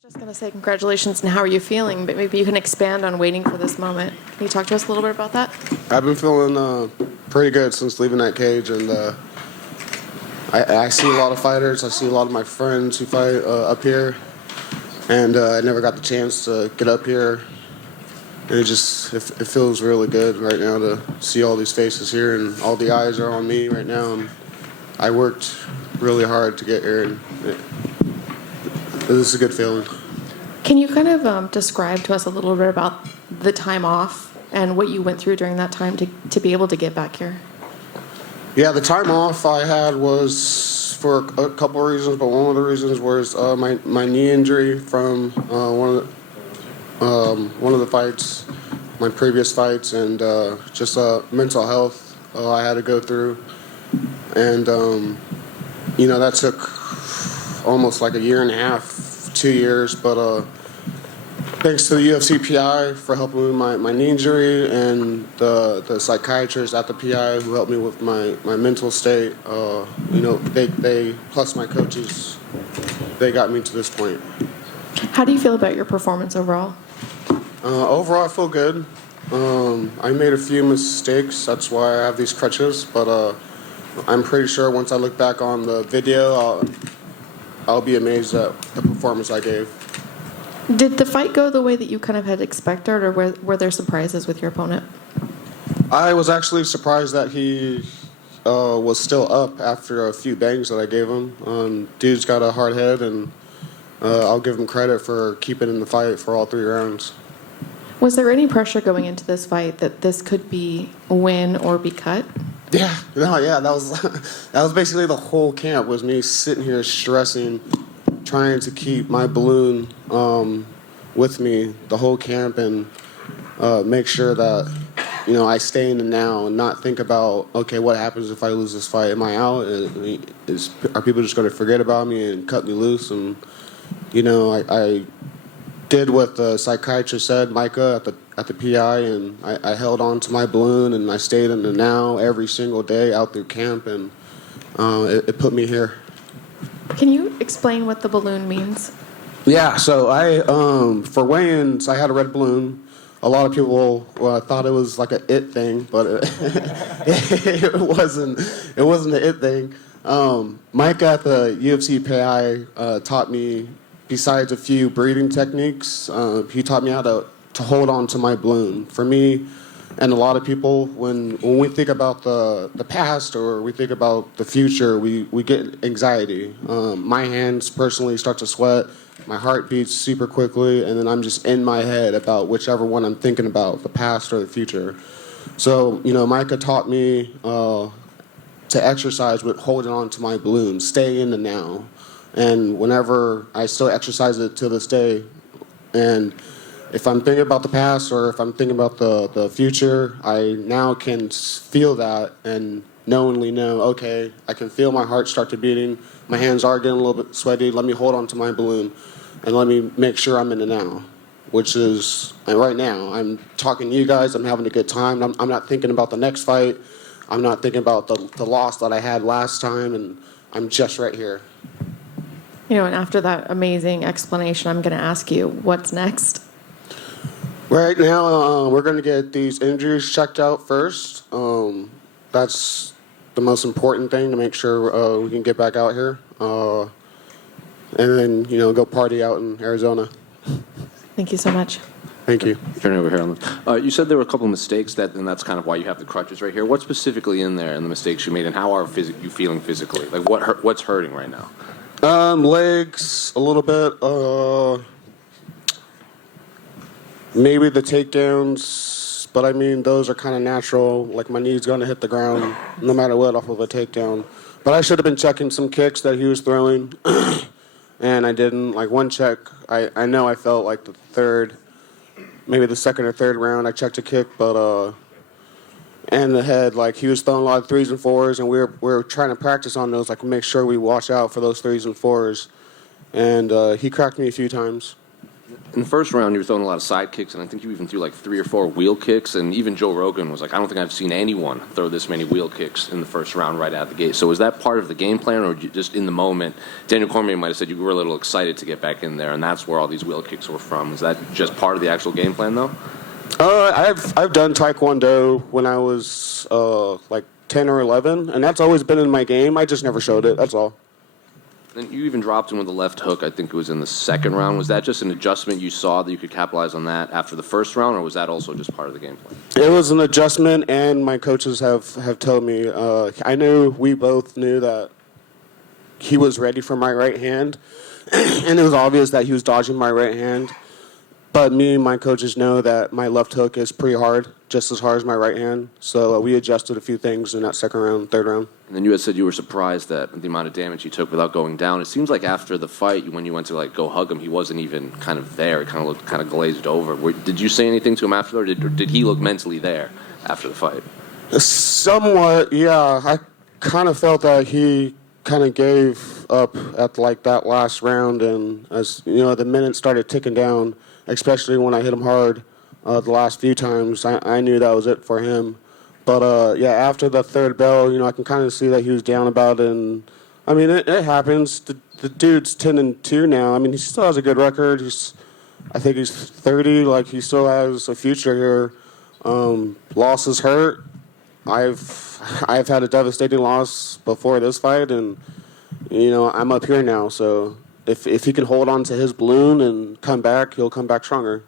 Just going to say congratulations and how are you feeling, but maybe you can expand on waiting for this moment. Can you talk to us a little bit about that? I've been feeling pretty good since leaving that cage, and I see a lot of fighters. I see a lot of my friends who fight up here, and I never got the chance to get up here. And it feels really good right now to see all these faces here, and all the eyes are on me right now. And I worked really hard to get here, and this is a good feeling. Can you kind of describe to us a little bit about the time off and what you went through during that time to be able to get back here? Yeah, the time off I had was for a couple of reasons, but one of the reasons was my knee injury from one of the fights, my previous fights, and just mental health I had to go through. And, that took almost like a year and a half, 2 years, but thanks to the UFC PI for helping me with my knee injury, and the psychiatrist at the PI who helped me with my mental state, they plus my coaches, they got me to this point. How do you feel about your performance overall? Overall, I feel good. I made a few mistakes, that's why I have these crutches, but I'm pretty sure once I look back on the video, I'll be amazed at the performance I gave. Did the fight go the way that you kind of had expected, or were there surprises with your opponent? I was actually surprised that he was still up after a few bangs that I gave him. Dude's got a hard head, and I'll give him credit for keeping in the fight for all 3 rounds. Was there any pressure going into this fight that this could be a win or be cut? Yeah, that was basically the whole camp, was me sitting here stressing, trying to keep my balloon with me the whole camp, and make sure that I stay in the now and not think about, okay, what happens if I lose this fight? Am I out? Are people just going to forget about me and cut me loose? And I did what the psychiatrist said, Micah, at the PI, and I held on to my balloon, and I stayed in the now every single day out through camp, and it put me here. Can you explain what the balloon means? Yeah, so I for weigh-ins, I had a red balloon. A lot of people thought it was like an it thing, but it wasn't. It wasn't an it thing. Mike at the UFC PI taught me, besides a few breathing techniques, he taught me how to hold on to my balloon. For me, and a lot of people, when we think about the past or we think about the future, we get anxiety. My hands personally start to sweat. My heart beats super quickly, and then I'm just in my head about whichever one I'm thinking about, the past or the future. So, Micah taught me to exercise with holding on to my balloon, stay in the now. And whenever I still exercise it to this day, and if I'm thinking about the past or if I'm thinking about the future, I now can feel that and knowingly know, okay, I can feel my heart start to beating, my hands are getting a little bit sweaty, let me hold on to my balloon, and let me make sure I'm in the now, which is, and right now, I'm talking to you guys, I'm having a good time, I'm not thinking about the next fight, I'm not thinking about the loss that I had last time, and I'm just right here. And after that amazing explanation, I'm going to ask you, what's next? Right now, we're going to get these injuries checked out first. That's the most important thing, to make sure we can get back out here. And then, go party out in Arizona. Thank you so much. Thank you. Turn over here on this. You said there were a couple of mistakes, and that's kind of why you have the crutches right here. What's specifically in there and the mistakes you made, and how are you feeling physically? Like, what's hurting right now? Legs, a little bit. Maybe the takedowns, but I mean, those are kind of natural. Like, my knee's going to hit the ground no matter what off of a takedown. But I should have been checking some kicks that he was throwing, and I didn't. Like, one check, I know I felt like maybe the second or third round, I checked a kick, but and the head, like, he was throwing a lot of 3s and 4s, and we were trying to practice on those, like, make sure we watch out for those 3s and 4s. And he cracked me a few times. in the first round, you were throwing a lot of side kicks, and I think you even threw like 3 or 4 wheel kicks. And even Joe Rogan was like, I don't think I've seen anyone throw this many wheel kicks in the first round right out of the gate. So was that part of the game plan, or just in the moment? Daniel Cormier might have said you were a little excited to get back in there, and that's where all these wheel kicks were from. Is that just part of the actual game plan, though? I've done Taekwondo when I was like 10 or 11, and that's always been in my game. I just never showed it. That's all. And you even dropped him with the left hook. I think it was in the second round. Was that just an adjustment you saw that you could capitalize on that after the first round, or was that also just part of the game plan? It was an adjustment, and my coaches have told me. We both knew that he was ready for my right hand, and it was obvious that he was dodging my right hand. But me and my coaches know that my left hook is pretty hard, just as hard as my right hand. So we adjusted a few things in that second round, third round. And then you had said you were surprised at the amount of damage he took without going down. It seems like after the fight, when you went to like go hug him, he wasn't even kind of there. He kind of looked kind of glazed over. Did you say anything to him after, or did he look mentally there after the fight? Somewhat, yeah. I kind of felt that he kind of gave up at like that last round, and as you know, the minutes started ticking down. Especially when I hit him hard the last few times, I knew that was it for him. But after the third bell, I can kind of see that he was down about it. And I mean, it happens. The dude's 10-2 now. I mean, he still has a good record. I think he's 30. Like, he still has a future here. Losses hurt. I've had a devastating loss before this fight, and I'm up here now, so. If he can hold on to his balloon and come back, he'll come back stronger.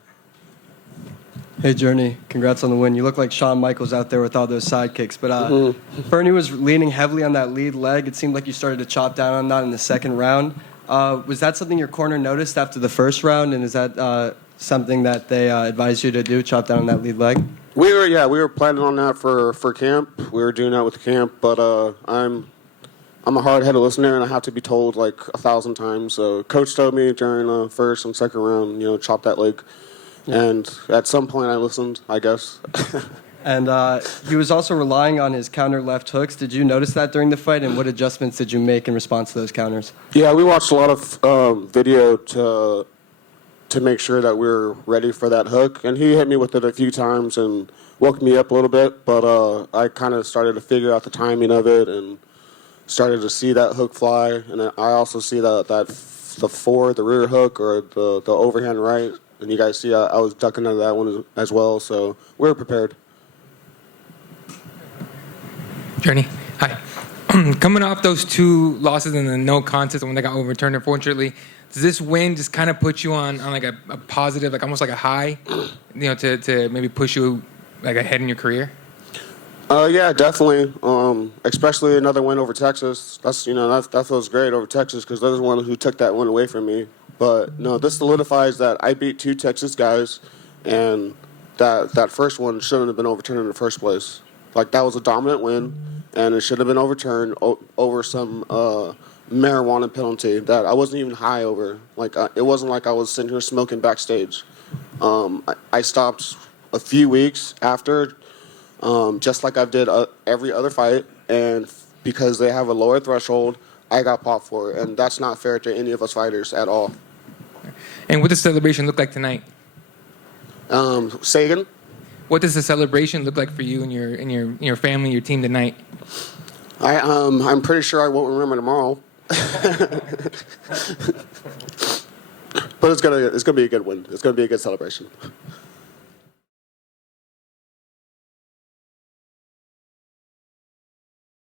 Hey, Journey. Congrats on the win. You look like Shawn Michaels out there with all those side kicks. But Fernie was leaning heavily on that lead leg. It seemed like you started to chop down on that in the second round. Was that something your corner noticed after the first round? And is that something that they advised you to do, chop down on that lead leg? We were planning on that for camp. We were doing that with camp. But I'm a hard-headed listener, and I have to be told like 1,000 times. So Coach told me during the first and second round, chop that leg. And at some point I listened, I guess. And he was also relying on his counter left hooks. Did you notice that during the fight, and what adjustments did you make in response to those counters? Yeah, we watched a lot of video to make sure that we were ready for that hook. And he hit me with it a few times and woke me up a little bit. But I kind of started to figure out the timing of it and started to see that hook fly, and I also see the rear hook or the overhand right, and you guys see I was ducking under that one as well, so we were prepared. Journey, hi. Coming off those 2 losses and the no contest, the one that got overturned, unfortunately, does this win just kind of put you on like a positive, like almost like a high, to maybe push you like ahead in your career? Yeah, definitely. Especially another win over Texas. That feels great over Texas because they're the one who took that win away from me. But no, this solidifies that I beat 2 Texas guys, and that first one shouldn't have been overturned in the first place. Like, that was a dominant win, and it should have been overturned over some marijuana penalty that I wasn't even high over. Like, it wasn't like I was sitting here smoking backstage. I stopped a few weeks after. Just like I did every other fight, and because they have a lower threshold, I got popped for it, and that's not fair to any of us fighters at all. And what does the celebration look like tonight? Say again? What does the celebration look like for you and your family, your team tonight? I'm pretty sure I won't remember tomorrow. But it's gonna be a good win. It's gonna be a good celebration.